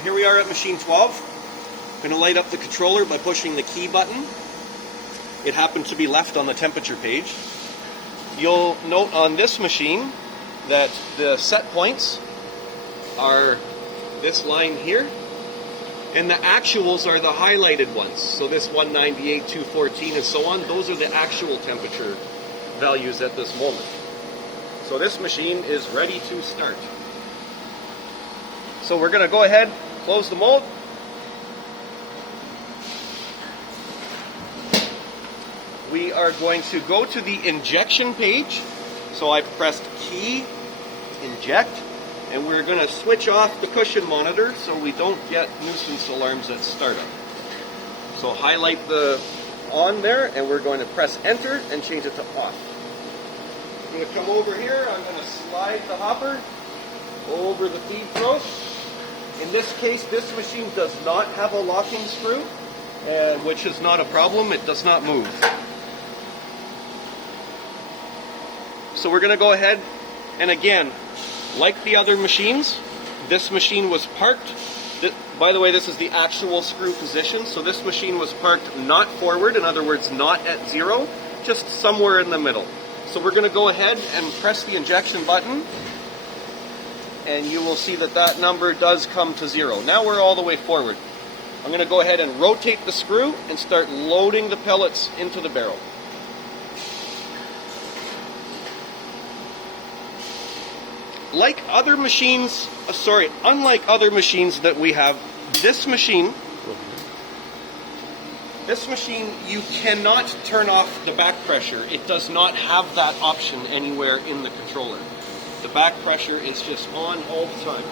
So here we are at machine 12. I'm going to light up the controller by pushing the key button. It happened to be left on the temperature page. You'll note on this machine that the set points are this line here, and the actuals are the highlighted ones. So this 198, 214, and so on, those are the actual temperature values at this moment. So this machine is ready to start. So we're going to go ahead, close the mold. We are going to go to the injection page. So I pressed key, inject, and we're going to switch off the cushion monitor so we don't get nuisance alarms at startup. So highlight the on there, and we're going to press enter and change it to off. I'm going to come over here, I'm going to slide the hopper over the feed throat. In this case, this machine does not have a locking screw, which is not a problem, it does not move. So we're going to go ahead, and again, like the other machines, this machine was parked. By the way, this is the actual screw position, so this machine was parked not forward, in other words, not at zero, just somewhere in the middle. So we're going to go ahead and press the injection button, and you will see that that number does come to zero. Now we're all the way forward. I'm going to go ahead and rotate the screw and start loading the pellets into the barrel. Unlike other machines that we have, this machine, you cannot turn off the back pressure. It does not have that option anywhere in the controller. The back pressure is just on all the time.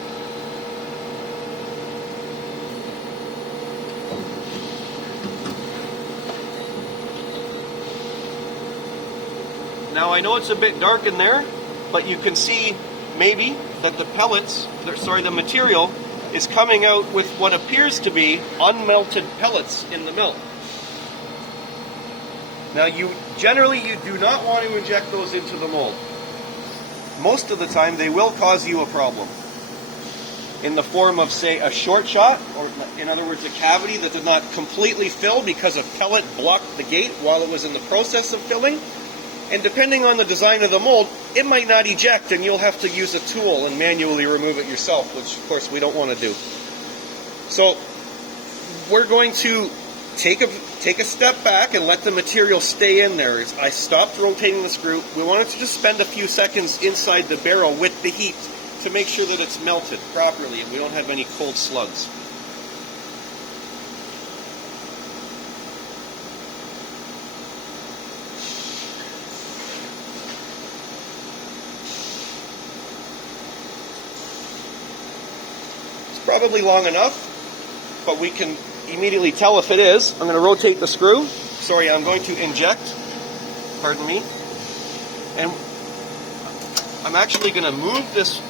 Now I know it's a bit dark in there, but you can see maybe that the material is coming out with what appears to be unmelted pellets in the mill. Now generally you do not want to inject those into the mold. Most of the time they will cause you a problem in the form of, say, a short shot, or in other words a cavity that did not completely fill because a pellet blocked the gate while it was in the process of filling. And depending on the design of the mold, it might not eject and you'll have to use a tool and manually remove it yourself, which of course we don't want to do. So we're going to take a step back and let the material stay in there. I stopped rotating the screw. We wanted to just spend a few seconds inside the barrel with the heat to make sure that it's melted properly and we don't have any cold slugs. Probably long enough, but we can immediately tell if it is. I'm going to rotate the screw. Sorry, I'm going to inject. Pardon me. And I'm actually going to move this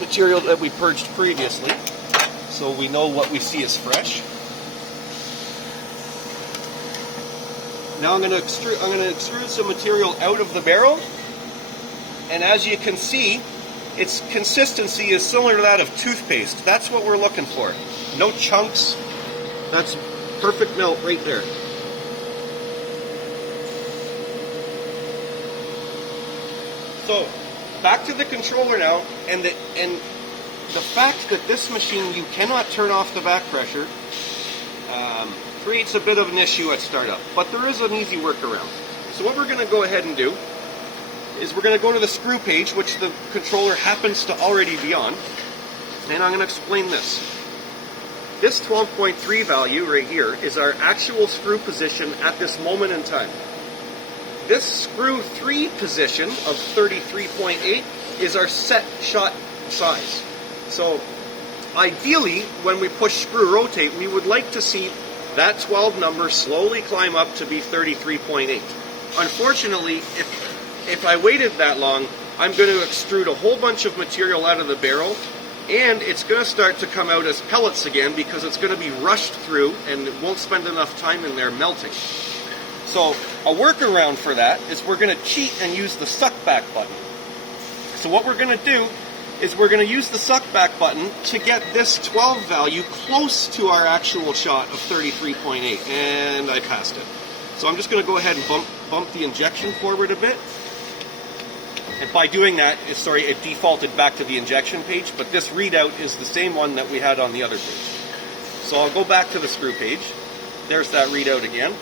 material that we purged previously so we know what we see is fresh. Now I'm going to extrude some material out of the barrel, and as you can see, its consistency is similar to that of toothpaste. That's what we're looking for. No chunks. That's perfect melt right there. So, back to the controller now, and the fact that this machine, you cannot turn off the back pressure, creates a bit of an issue at startup. But there is an easy workaround. So what we're going to go ahead and do is we're going to go to the screw page, which the controller happens to already be on, and I'm going to explain this. This 12.3 value right here is our actual screw position at this moment in time. This screw 3 position of 33.8 is our set shot size. So ideally, when we push screw rotate, we would like to see that 12 number slowly climb up to be 33.8. Unfortunately, if I waited that long, I'm going to extrude a whole bunch of material out of the barrel, and it's going to start to come out as pellets again because it's going to be rushed through and it won't spend enough time in there melting. So a workaround for that is we're going to cheat and use the suck back button. So what we're going to do is we're going to use the suck back button to get this 12 value close to our actual shot of 33.8, and I passed it. So I'm just going to go ahead and bump the injection forward a bit. And by doing that, it defaulted back to the injection page, but this readout is the same one that we had on the other page. So I'll go back to the screw page. There's that readout again.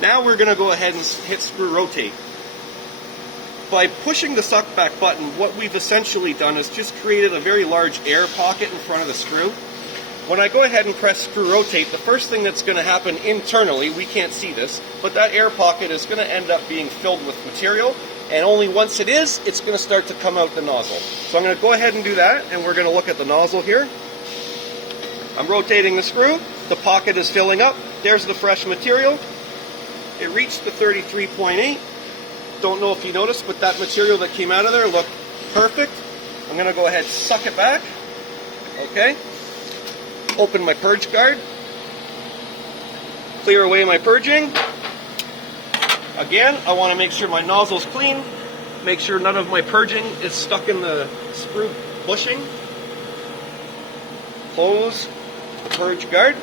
Now we're going to go ahead and hit screw rotate. By pushing the suck back button, what we've essentially done is just created a very large air pocket in front of the screw. When I go ahead and press screw rotate, the first thing that's going to happen internally, we can't see this, but that air pocket is going to end up being filled with material, and only once it is, it's going to start to come out the nozzle. So I'm going to go ahead and do that, and we're going to look at the nozzle here. I'm rotating the screw, the pocket is filling up, there's the fresh material. It reached the 33.8. Don't know if you noticed, but that material that came out of there looked perfect. I'm going to go ahead and suck it back. Okay. Open my purge guard. Clear away my purging. Again, I want to make sure my nozzle's clean. Make sure none of my purging is stuck in the screw bushing. Close the purge guard.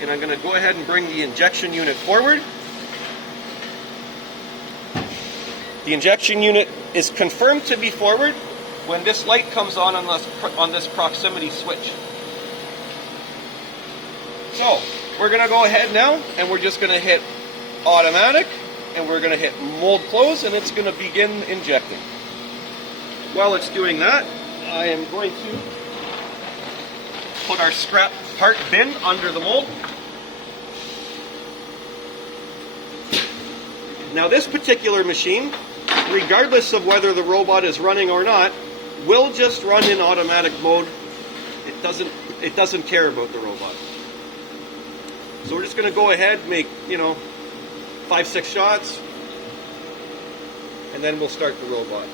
And I'm going to go ahead and bring the injection unit forward. The injection unit is confirmed to be forward when this light comes on this proximity switch. So, we're going to go ahead now and we're just going to hit automatic and we're going to hit mold close and it's going to begin injecting. While it's doing that, I am going to put our scrap part bin under the mold. Now this particular machine, regardless of whether the robot is running or not, will just run in automatic mode. It doesn't care about the robot. So we're just going to go ahead, make 5-6 shots, and then we'll start the robot.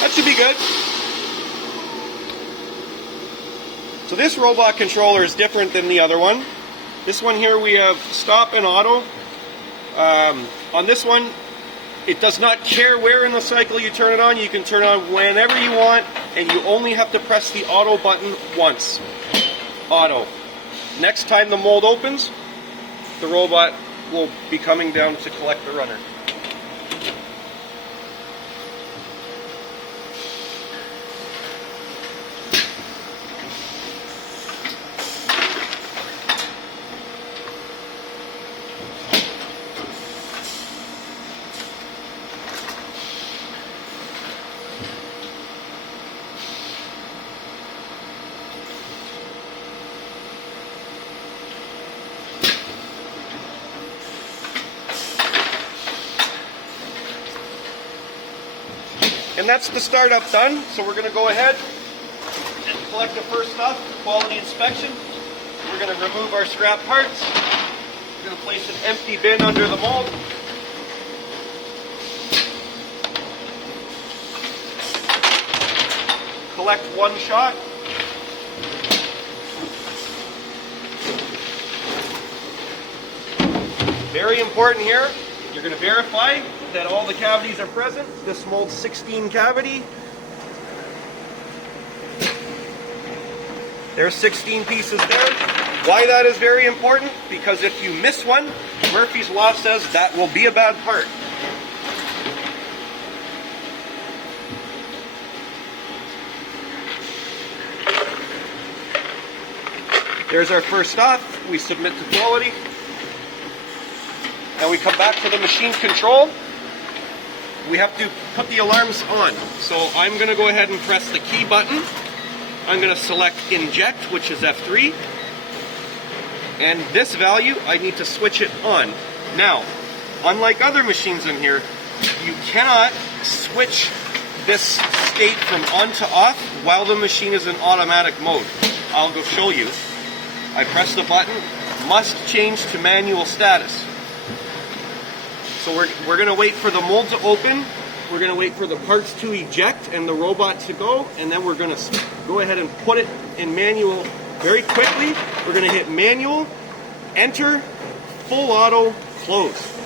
That should be good. So this robot controller is different than the other one. This one here we have stop and auto. On this one, it does not care where in the cycle you turn it on. You can turn it on whenever you want, and you only have to press the auto button once. Auto. Next time the mold opens, the robot will be coming down to collect the runner. And that's the startup done. So we're going to go ahead and collect the first stuff, quality inspection. We're going to remove our scrap parts. We're going to place an empty bin under the mold. Collect one shot. Very important here, you're going to verify that all the cavities are present. This mold's 16 cavity. There's 16 pieces there. Why that is very important? Because if you miss one, Murphy's Law says that will be a bad part. There's our first off. We submit to quality. Now we come back to the machine control. we have to put the alarms on. So I'm going to go ahead and press the key button. I'm going to select inject, which is F3. And this value, I need to switch it on. Now, unlike other machines in here, you cannot switch this state from on to off while the machine is in automatic mode. I'll go show you. I press the button, must change to manual status. So we're going to wait for the mold to open, we're going to wait for the parts to eject and the robot to go, and then we're going to go ahead and put it in manual very quickly. We're going to hit manual, enter, full auto, close.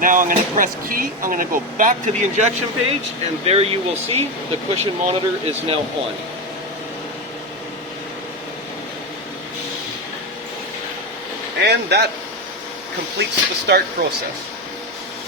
Now I'm going to press key, I'm going to go back to the injection page, and there you will see the cushion monitor is now on. And that completes the start process.